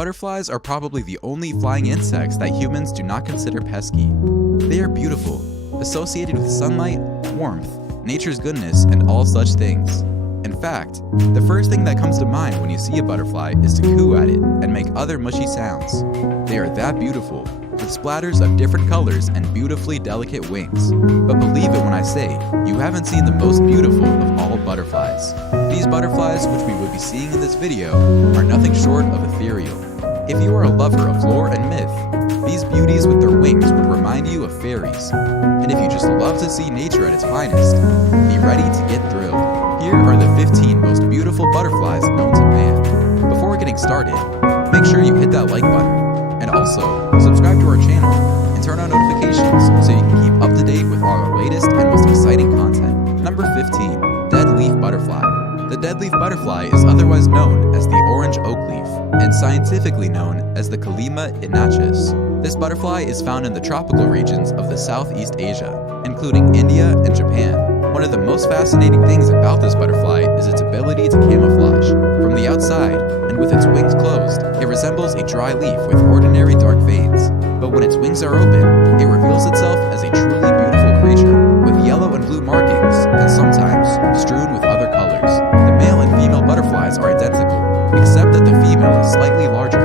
Butterflies are probably the only flying insects that humans do not consider pesky. They are beautiful, associated with sunlight, warmth, nature's goodness, and all such things. In fact, the first thing that comes to mind when you see a butterfly is to coo at it and make other mushy sounds. They are that beautiful, with splatters of different colors and beautifully delicate wings. But believe it when I say, you haven't seen the most beautiful of all butterflies. These butterflies, which we would be seeing in this video, are nothing short of ethereal. If you are a lover of lore and myth, these beauties with their wings would remind you of fairies. And if you just love to see nature at its finest, be ready to get thrilled. Here are the 15 most beautiful butterflies known to man. Before getting started, make sure you hit that like button, and also subscribe to our channel and turn on notifications so you can keep up to date with all our latest and most exciting content. Number 15. Dead leaf butterfly. The dead leaf butterfly is otherwise known as the orange oak leaf, and scientifically known as the Kallima innachus. This butterfly is found in the tropical regions of the Southeast Asia, including India and Japan. One of the most fascinating things about this butterfly is its ability to camouflage. From the outside, and with its wings closed, it resembles a dry leaf with ordinary dark veins. But when its wings are open, it reveals itself as a truly beautiful creature, with yellow and blue markings, and sometimes strewn with other colors. The male and female butterflies are identical, except that the female is slightly larger.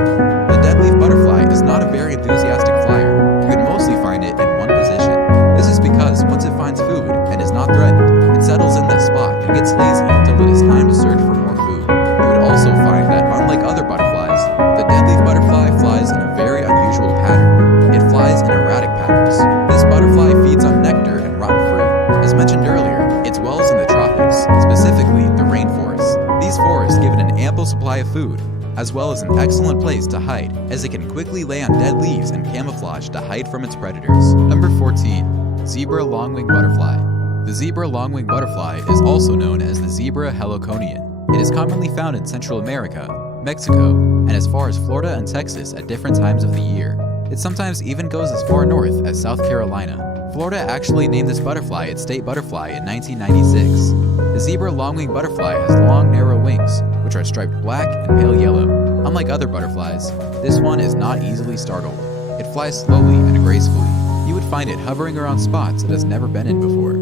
The dead leaf butterfly is not a very enthusiastic flyer. You can mostly find it in one position. This is because once it finds food and is not threatened, it settles in that spot and gets lazy until it is time to search for more food. You would also find that unlike other butterflies, the dead leaf butterfly flies in a very unusual pattern. It flies in erratic patterns. This butterfly feeds on nectar and rotten fruit. As mentioned earlier, it dwells in the tropics, specifically the rainforests. These forests give it an ample supply of food, as well as an excellent place to hide, as it can quickly lay on dead leaves and camouflage to hide from its predators. Number 14. Zebra longwing butterfly. The zebra longwing butterfly is also known as the zebra heliconian. It is commonly found in Central America, Mexico, and as far as Florida and Texas at different times of the year. It sometimes even goes as far north as South Carolina. Florida actually named this butterfly its state butterfly in 1996. The zebra longwing butterfly has long, narrow wings, which are striped black and pale yellow. Unlike other butterflies, this one is not easily startled. It flies slowly and gracefully. You would find it hovering around spots it has never been in before.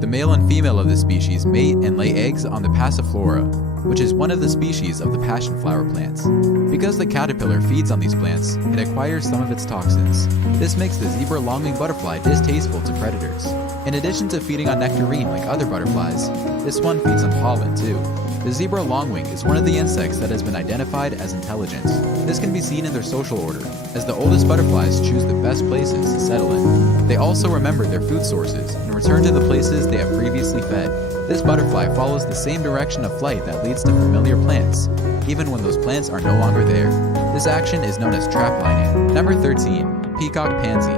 The male and female of this species mate and lay eggs on the passiflora, which is one of the species of the passion flower plants. Because the caterpillar feeds on these plants, it acquires some of its toxins. This makes the zebra longwing butterfly distasteful to predators. In addition to feeding on nectarine like other butterflies, this one feeds on pollen too. The zebra longwing is one of the insects that has been identified as intelligent. This can be seen in their social order, as the oldest butterflies choose the best places to settle in. They also remember their food sources and return to the places they have previously fed. This butterfly follows the same direction of flight that leads to familiar plants, even when those plants are no longer there. This action is known as traplining. Number 13. Peacock pansy.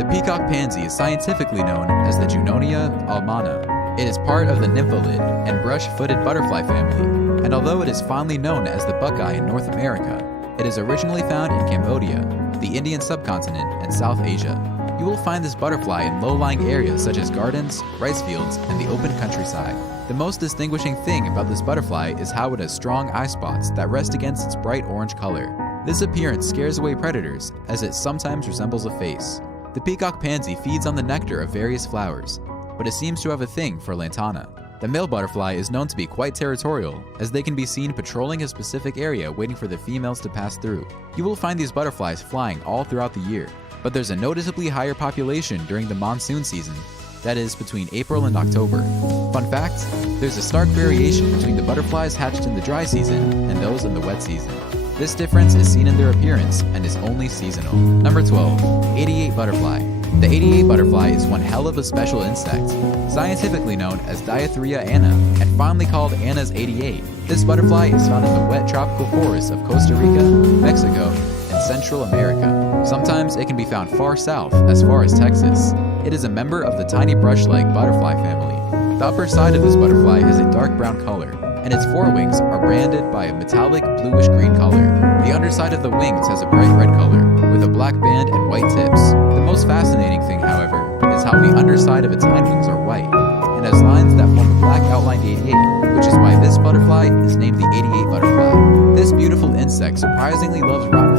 The peacock pansy is scientifically known as the Junonia almana. It is part of the nymphalid and brush-footed butterfly family, and although it is fondly known as the buckeye in North America, it is originally found in Cambodia, the Indian subcontinent, and South Asia. You will find this butterfly in low-lying areas such as gardens, rice fields, and the open countryside. The most distinguishing thing about this butterfly is how it has strong eye spots that rest against its bright orange color. This appearance scares away predators, as it sometimes resembles a face. The peacock pansy feeds on the nectar of various flowers, but it seems to have a thing for lantana. The male butterfly is known to be quite territorial, as they can be seen patrolling a specific area waiting for the females to pass through. You will find these butterflies flying all throughout the year, but there's a noticeably higher population during the monsoon season, that is between April and October. Fun fact, there's a stark variation between the butterflies hatched in the dry season and those in the wet season. This difference is seen in their appearance and is only seasonal. Number 12. 88 butterfly. The 88 butterfly is one hell of a special insect, scientifically known as Diatheria anna, and fondly called Anna's 88. This butterfly is found in the wet tropical forests of Costa Rica, Mexico, and Central America. Sometimes it can be found far south, as far as Texas. It is a member of the tiny brush-like butterfly family. The upper side of this butterfly has a dark brown color, and its forewings are branded by a metallic bluish-green color. The underside of the wings has a bright red color, with a black band and white tips. The most fascinating thing, however, is how the underside of its hind wings are white, and has lines that form a black outlined 88, which is why this butterfly is named the 88 butterfly. This beautiful insect surprisingly loves rotten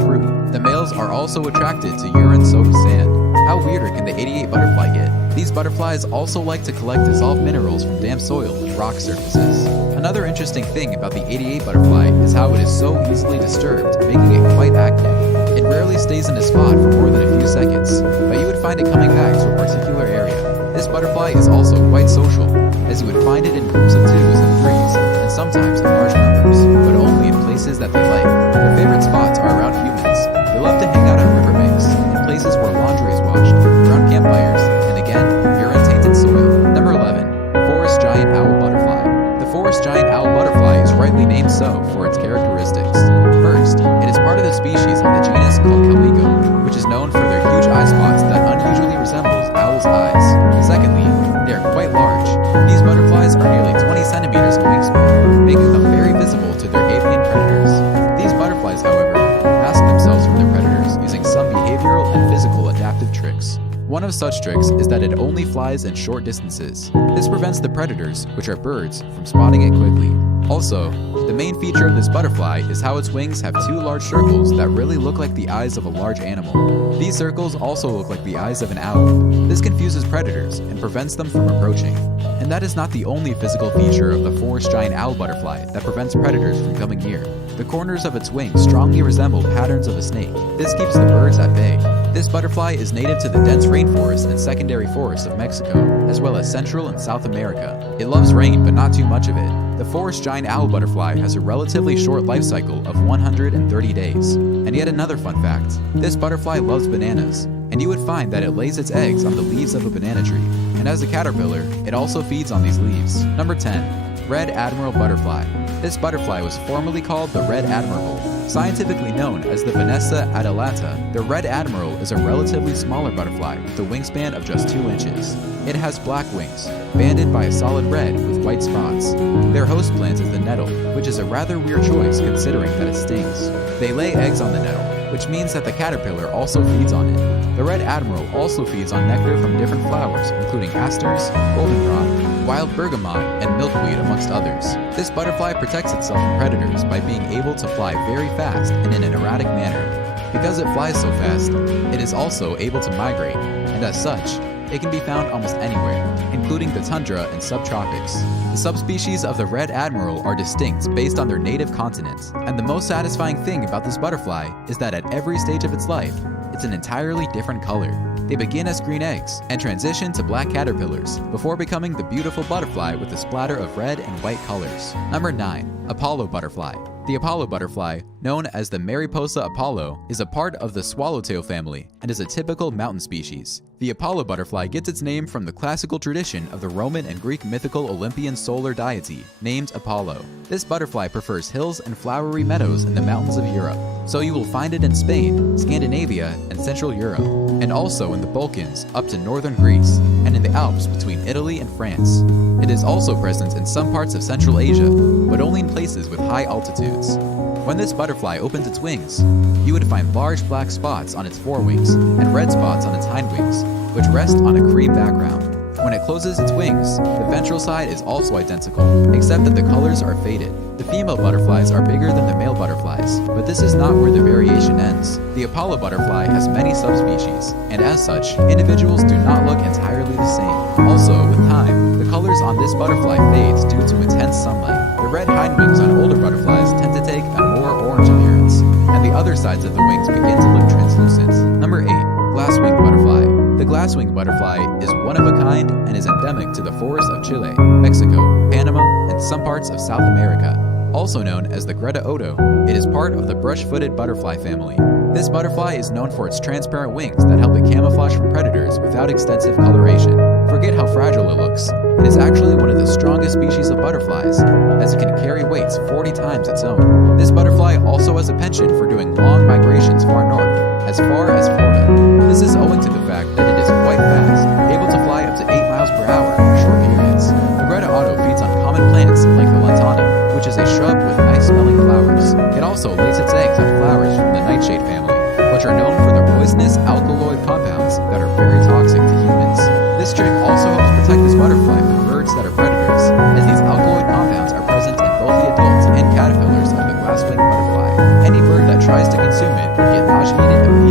males are also attracted to urine-soaked sand. How weirder can the 88 butterfly get? These butterflies also like to collect dissolved minerals from damp soil and rock surfaces. Another interesting thing about the 88 butterfly is how it is so easily disturbed, making it quite active. It rarely stays in a spot for more than a few seconds, but you would find it coming back to a particular area. This butterfly is also quite social, as you would find it in groups of 2s and 3s, and sometimes in large numbers, but only in places that they like. Their favorite spots are around humans. They love to hang out at riverbanks, in places where laundry is washed, around campfires, and again, urine-tainted soil. Number 11. Forest giant owl butterfly. The forest giant owl butterfly is rightly named so for its characteristics. First, it is part of the species of the genus called Calico, which is known for their huge eye spots that unusually resembles owls' eyes. Secondly, they are quite large. These butterflies are nearly 20 centimeters in wingspan, making them very visible to their avian predators. These butterflies, however, mask themselves from their predators using some behavioral and physical adaptive tricks. One of such tricks is that it only flies in short distances. This prevents the predators, which are birds, from spotting it quickly. Also, the main feature of this butterfly is how its wings have 2 large circles that really look like the eyes of a large animal. These circles also look like the eyes of an owl. This confuses predators and prevents them from approaching. And that is not the only physical feature of the forest giant owl butterfly that prevents predators from coming near. The corners of its wings strongly resemble patterns of a snake. This keeps the birds at bay. This butterfly is native to the dense rainforest and secondary forests of Mexico, as well as Central and South America. It loves rain, but not too much of it. The forest giant owl butterfly has a relatively short life cycle of 130 days. And yet another fun fact, this butterfly loves bananas, and you would find that it lays its eggs on the leaves of a banana tree. And as a caterpillar, it also feeds on these leaves. Number 10. Red Admiral Butterfly. This butterfly was formerly called the Red Admiral. Scientifically known as the Vanessa adulata, the Red Admiral is a relatively smaller butterfly with a wingspan of just 2 inches. It has black wings, banded by a solid red with white spots. Their host plant is the nettle, which is a rather weird choice considering that it stings. They lay eggs on the nettle, which means that the caterpillar also feeds on it. The Red Admiral also feeds on nectar from different flowers, including asters, goldenrod, wild bergamot, and milkweed, amongst others. This butterfly protects itself from predators by being able to fly very fast and in an erratic manner. Because it flies so fast, it is also able to migrate, and as such, it can be found almost anywhere, including the tundra and subtropics. The subspecies of the Red Admiral are distinct based on their native continent, and the most satisfying thing about this butterfly is that at every stage of its life, it's an entirely different color. They begin as green eggs and transition to black caterpillars before becoming the beautiful butterfly with a splatter of red and white colors. Number 9. Apollo Butterfly. The Apollo butterfly, known as the Mariposa Apollo, is a part of the swallowtail family and is a typical mountain species. The Apollo butterfly gets its name from the classical tradition of the Roman and Greek mythical Olympian solar deity named Apollo. This butterfly prefers hills and flowery meadows in the mountains of Europe, so you will find it in Spain, Scandinavia, and Central Europe, and also in the Balkans up to northern Greece, and in the Alps between Italy and France. It is also present in some parts of Central Asia, but only in places with high altitudes. When this butterfly opens its wings, you would find large black spots on its forewings and red spots on its hindwings, which rest on a cream background. When it closes its wings, the ventral side is also identical, except that the colors are faded. The female butterflies are bigger than the male butterflies, but this is not where the variation ends. The Apollo butterfly has many subspecies, and as such, individuals do not look entirely the same. Also, with time, the colors on this butterfly fades due to intense sunlight. The red hindwings on older butterflies tend to take a more orange appearance, and the other sides of the wings begin to look translucent. Number 8. Glasswing Butterfly. The glasswing butterfly is one of a kind and is endemic to the forests of Chile, Mexico, Panama, and some parts of South America. Also known as the Greta Odo, it is part of the brush-footed butterfly family. This butterfly is known for its transparent wings that help it camouflage from predators without extensive coloration. Forget how fragile it looks. It is actually one of the strongest species of butterflies, as it can carry weights 40 times its own. This butterfly also has a penchant for doing long migrations far north, as far as Florida. This is owing to the fact that it is quite fast, able to fly up to 8 miles per hour for short periods. The Greta Otto feeds on common plants like the lantana, which is a shrub with nice-smelling flowers. It also lays its eggs on flowers from the nightshade family, which are known for their poisonous alkaloid compounds that are very toxic to humans. This trick also helps protect this butterfly from birds that are predators, as these alkaloid compounds are present in both the adults and caterpillars of the glasswing butterfly. Any bird that tries to consume it will get nauseated immediately.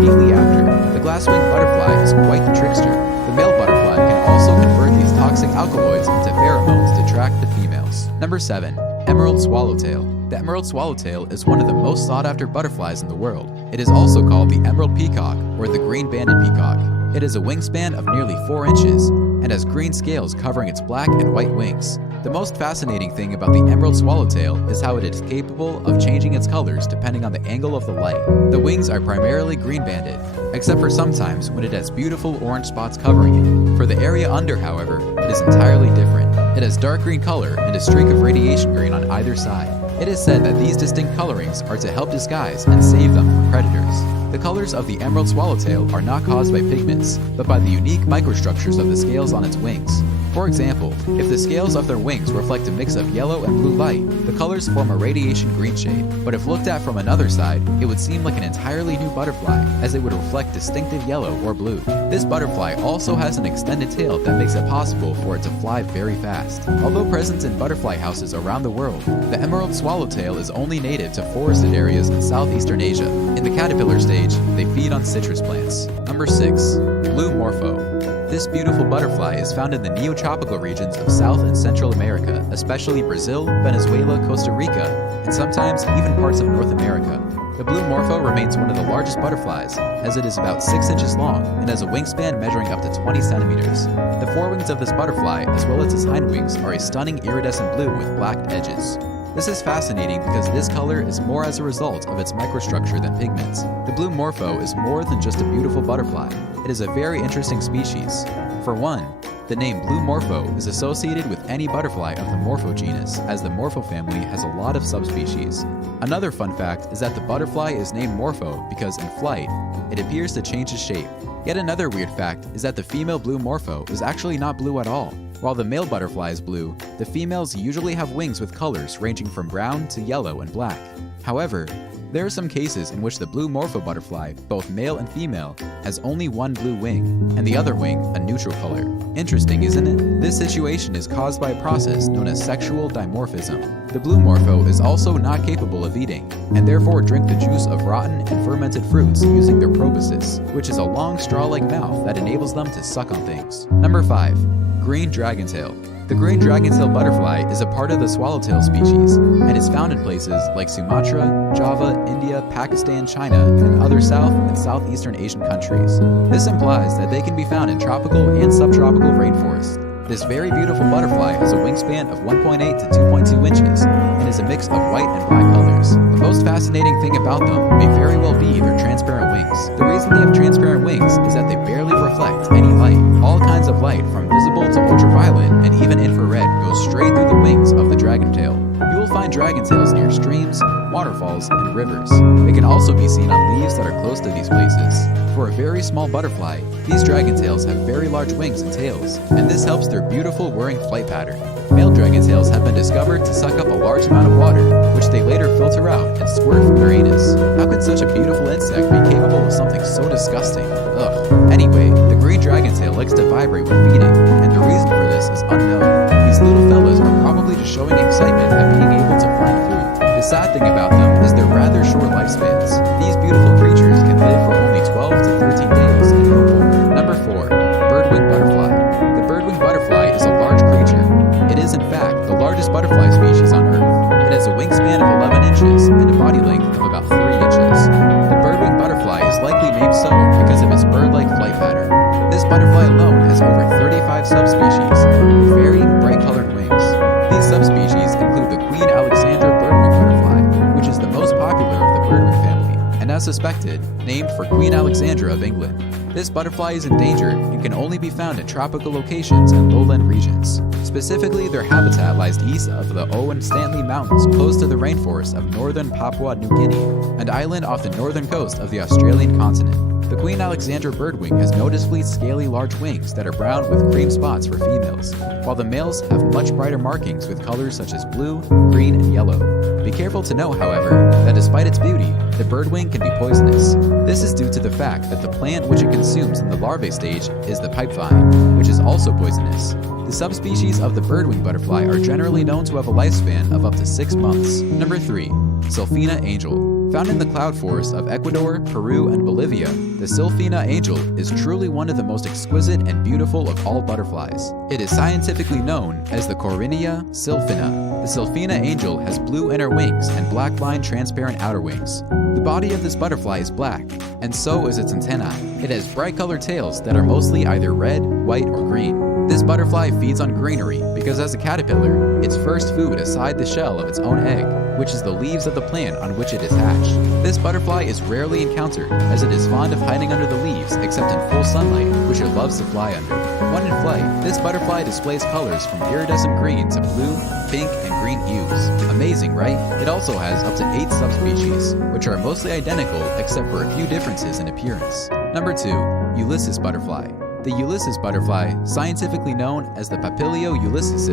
glass-winged butterfly is quite the trickster. The male butterfly can also convert these toxic alkaloids into pheromones to attract the females. Number 7. Emerald swallowtail. The emerald swallowtail is one of the most sought-after butterflies in the world. It is also called the emerald peacock or the green-banded peacock. It has a wingspan of nearly 4 inches and has green scales covering its black and white wings. The most fascinating thing about the emerald swallowtail is how it is capable of changing its colors depending on the angle of the light. The wings are primarily green-banded, except for sometimes when it has beautiful orange spots covering it. For the area under, however, it is entirely different. It has dark green color and a streak of radiation green on either side. It is said that these distinct colorings are to help disguise and save them from predators. The colors of the emerald swallowtail are not caused by pigments, but by the unique microstructures of the scales on its wings. For example, if the scales of their wings reflect a mix of yellow and blue light, the colors form a radiation green shade. But if looked at from another side, it would seem like an entirely new butterfly, as it would reflect distinctive yellow or blue. This butterfly also has an extended tail that makes it possible for it to fly very fast. Although present in butterfly houses around the world, the emerald swallowtail is only native to forested areas in southeastern Asia. In the caterpillar stage, they feed on citrus plants. Number 6. Blue morpho. This beautiful butterfly is found in the neotropical regions of South and Central America, especially Brazil, Venezuela, Costa Rica, and sometimes even parts of North America. The blue morpho remains one of the largest butterflies, as it is about 6 inches long and has a wingspan measuring up to 20 centimeters. The forewings of this butterfly, as well as its hind wings, are a stunning iridescent blue with black edges. This is fascinating because this color is more as a result of its microstructure than pigments. The blue morpho is more than just a beautiful butterfly. It is a very interesting species. For one, the name blue morpho is associated with any butterfly of the morpho genus, as the morpho family has a lot of subspecies. Another fun fact is that the butterfly is named morpho because in flight, it appears to change its shape. Yet another weird fact is that the female blue morpho is actually not blue at all. While the male butterfly is blue, the females usually have wings with colors ranging from brown to yellow and black. However, there are some cases in which the blue morpho butterfly, both male and female, has only one blue wing, and the other wing a neutral color. Interesting, isn't it? This situation is caused by a process known as sexual dimorphism. The blue morpho is also not capable of eating, and therefore drink the juice of rotten and fermented fruits using their proboscis, which is a long straw-like mouth that enables them to suck on things. Number 5. Green dragontail. The green dragontail butterfly is a part of the swallowtail species and is found in places like Sumatra, Java, India, Pakistan, China, and other South and Southeastern Asian countries. This implies that they can be found in tropical and subtropical rainforests. This very beautiful butterfly has a wingspan of 1.8 to 2.2 inches and is a mix of white and black colors. The most fascinating thing about them may very well be their transparent wings. The reason they have transparent wings is that they barely reflect any light. All kinds of light, from visible to ultraviolet and even infrared, goes straight through the wings of the dragontail. You will find dragontails near streams, waterfalls, and rivers. They can also be seen on leaves that are close to these places. For a very small butterfly, these dragontails have very large wings and tails, and this helps their beautiful whirring flight pattern. Male dragontails have been discovered to suck up a large amount of water, which they later filter out and squirt from their anus. How can such a beautiful insect be capable of something so disgusting? Ugh. Anyway, the green dragontail likes to vibrate when feeding, and the reason for this is unknown. These little fellas are probably just showing excitement at being able to find food. The sad thing about them is their rather short lifespans. These beautiful creatures can live for only 12 to 13 days and no more. Number 4. Birdwing butterfly. The birdwing butterfly is a large creature. It is in fact the largest butterfly species on Earth. It has a wingspan of 11 inches and a body length of about 3 inches. The birdwing butterfly is likely named so because of its bird-like flight pattern. This butterfly alone has over 35 subspecies with very bright colored wings. These subspecies include the Queen Alexandra birdwing butterfly, which is the most popular of the birdwing family, and as suspected, named for Queen Alexandra of England. This butterfly is endangered and can only be found in tropical locations and lowland regions. Specifically, their habitat lies east of the Owen Stanley Mountains close to the rainforest of northern Papua New Guinea, an island off the northern coast of the Australian continent. The Queen Alexandra birdwing has noticeably scaly large wings that are brown with cream spots for females, while the males have much brighter markings with colors such as blue, green, and yellow. Be careful to note, however, that despite its beauty, the birdwing can be poisonous. This is due to the fact that the plant which it consumes in the larvae stage is the pipevine, which is also poisonous. The subspecies of the birdwing butterfly are generally known to have a lifespan of up to 6 months. Number 3. Sulphina angel. Found in the cloud forests of Ecuador, Peru, and Bolivia, the sylphina angel is truly one of the most exquisite and beautiful of all butterflies. It is scientifically known as the Corinia sylphina. The sylphina angel has blue inner wings and black-lined transparent outer wings. The body of this butterfly is black, and so is its antennae. It has bright-colored tails that are mostly either red, white, or green. This butterfly feeds on greenery because as a caterpillar, its first food aside the shell of its own egg, which is the leaves of the plant on which it is hatched. This butterfly is rarely encountered as it is fond of hiding under the leaves except in full sunlight, which it loves to fly under. When in flight, this butterfly displays colors from iridescent green to blue, pink, and green hues. Amazing, right? It also has up to 8 subspecies, which are mostly identical except for a few differences in appearance. Number 2. Ulysses butterfly. The Ulysses butterfly, scientifically known as the Papilio ulysses,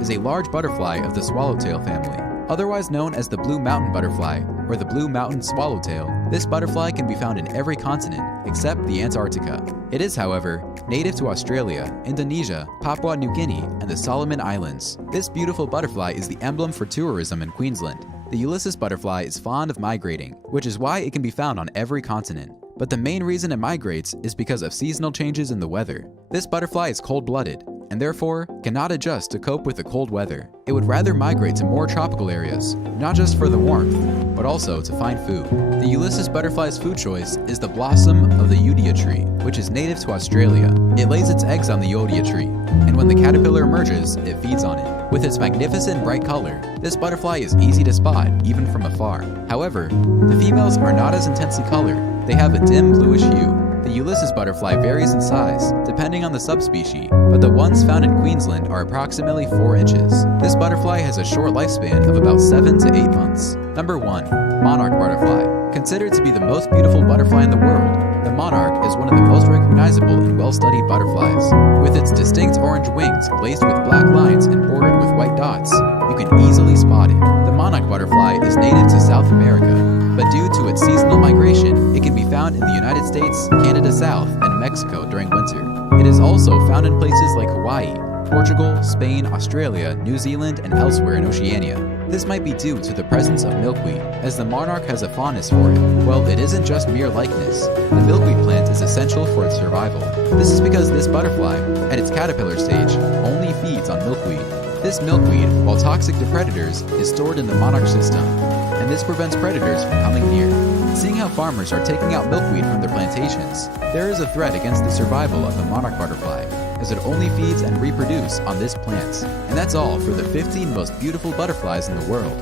is a large butterfly of the swallowtail family. Otherwise known as the blue mountain butterfly or the blue mountain swallowtail, this butterfly can be found in every continent except the Antarctica. It is, however, native to Australia, Indonesia, Papua New Guinea, and the Solomon Islands. This beautiful butterfly is the emblem for tourism in Queensland. The Ulysses butterfly is fond of migrating, which is why it can be found on every continent. But the main reason it migrates is because of seasonal changes in the weather. This butterfly is cold-blooded, and therefore cannot adjust to cope with the cold weather. It would rather migrate to more tropical areas, not just for the warmth, but also to find food. The Ulysses butterfly's food choice is the blossom of the Eudia tree, which is native to Australia. It lays its eggs on the Eudia tree, and when the caterpillar emerges, it feeds on it. With its magnificent bright color, this butterfly is easy to spot, even from afar. However, the females are not as intensely colored. They have a dim bluish hue. The Ulysses butterfly varies in size, depending on the subspecies, but the ones found in Queensland are approximately 4 inches. This butterfly has a short lifespan of about 7 to 8 months. Number 1. Monarch butterfly. Considered to be the most beautiful butterfly in the world, the monarch is one of the most recognizable and well-studied butterflies. With its distinct orange wings laced with black lines and bordered with white dots, you can easily spot it. The monarch butterfly is native to South America, but due to its seasonal migration, it can be found in the United States, Canada South, and Mexico during winter. It is also found in places like Hawaii, Portugal, Spain, Australia, New Zealand, and elsewhere in Oceania. This might be due to the presence of milkweed, as the monarch has a fondness for it. Well, it isn't just mere likeness. The milkweed plant is essential for its survival. This is because this butterfly, at its caterpillar stage, only feeds on milkweed. This milkweed, while toxic to predators, is stored in the monarch system, and this prevents predators from coming near. Seeing how farmers are taking out milkweed from their plantations, there is a threat against the survival of the monarch butterfly, as it only feeds and reproduces on this plant. And that's all for the 15 most beautiful butterflies in the world.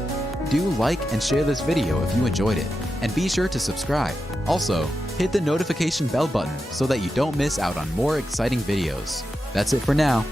Do like and share this video if you enjoyed it, and be sure to subscribe. Also, hit the notification bell button so that you don't miss out on more exciting videos. That's it for now.